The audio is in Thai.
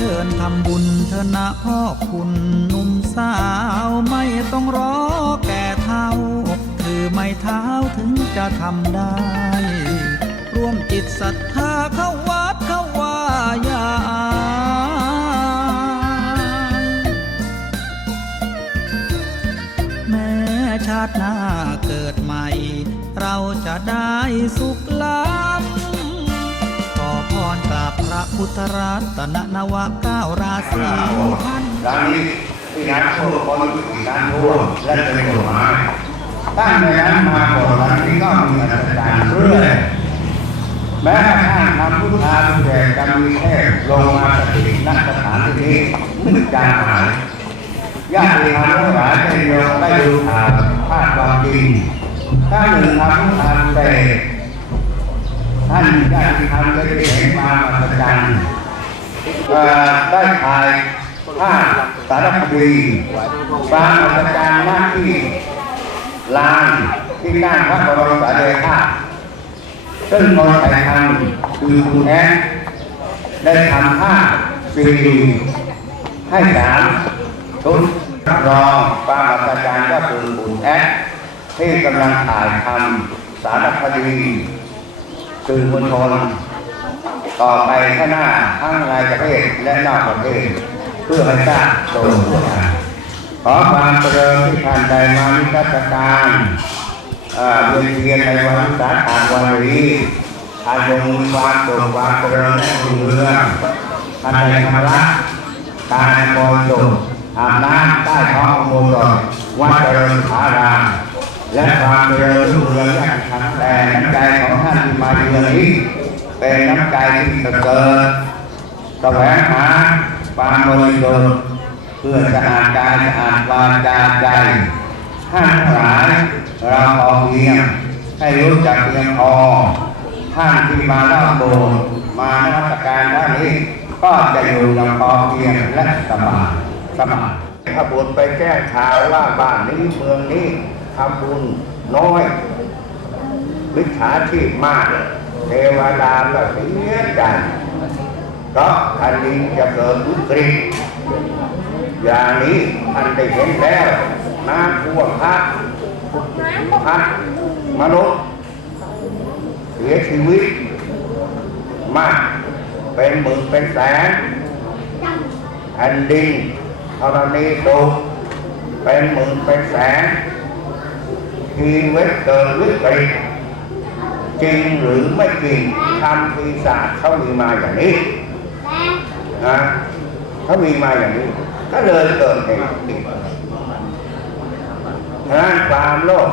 ชิญทำบุญเถอะนะพ่อคุณหนุ่มสาวไม่ต้องรอแก่เท่าคือไม่เท้าถึงจะทำได้ ร่วมจิตศรัทธาเข้าวัดเข้าว่ายาอาแม้ชาติหน้าเกิดใหม่ เราจะได้สุขล้า พุทธรัตนนวะเก้าราศีท่านร้านนี้ที่น้ำท่วมคนที่น้ำท่วมและเป็นกฎหมายตั้งแต่นั้นมาก่อนร้านนี้ก็มีอัศจรรย์เรื่อยแม้กระทั่งทำพุทธาแจกจะมีเทพลงมาสถิตณสถานที่นี้ไม่จางหายญาติธรรมทั้งหลายได้ยอมได้ดูข่าวภาพความจริงถ้าหนึ่งทำพุทธาแจก ท่านญาติธรรมได้เห็นมาอัศจรรย์เอ่อได้ถ่ายภาพสารคดีบางอัศจรรย์หน้าที่ลานที่หน้าพระบรมสารีริกธาตุซึ่งคนถ่ายทำคือคุณแอนได้ทำภาพซีดีให้สามชุดรับรองความอัศจรรย์ก็คือคุณแอนที่กำลังถ่ายทำสารคดี สื่อมวลชนต่อไปข้างหน้าทั้งในประเทศและนอกประเทศเพื่อให้ทราบโดยทั่วกันขอความเจริญที่ท่านใดมานิรรศการเวียนเทียนในวันวิสาขวันนี้ท่าจงความสุขความเจริญและรุ่งเรืองท่านใดทำรักการบริสุทธิ์อาบน้ำใต้ท้องโมดลวัดเจริญผารามและความเจริญรุ่งเรืองอย่างทั้งแต่น้ำใจของ เยือนนี้เป็นน้ำใจที่ประเสริฐแสวงหาความบริสุทธิ์เพื่อจะอานกายจะอานวาจาใจท่านหลายเราขอเพียงให้รู้จักเพียงพอท่านที่มาเล่าโบสมานมัสการท่านนี้ก็จะอยู่อย่างพอเพียงและสบายสบายขบวนไปแจ้ข่าวว่าบ้านนี้เมืองนี้ทำบุญน้อยวิชาชีพมาก เทวดาก็เสียใจเพราะแผ่นดินจะเกิดวิกฤตอย่างนี้ท่านได้เห็นแล้วน้ำท่วมพัดพัดมนุษย์เสียชีวิตมากเป็นหมื่นเป็นแสนแผ่นดินธรณีสูเป็นหมื่นเป็นแสนชีวิตเกิดวิกฤต จริงหรือไม่จริงทำปีศาจเขามีมาอย่างนี้นะเขามีมาอย่างนี้ ก็เลยเกิดเหตุฉะนั้นความโลภ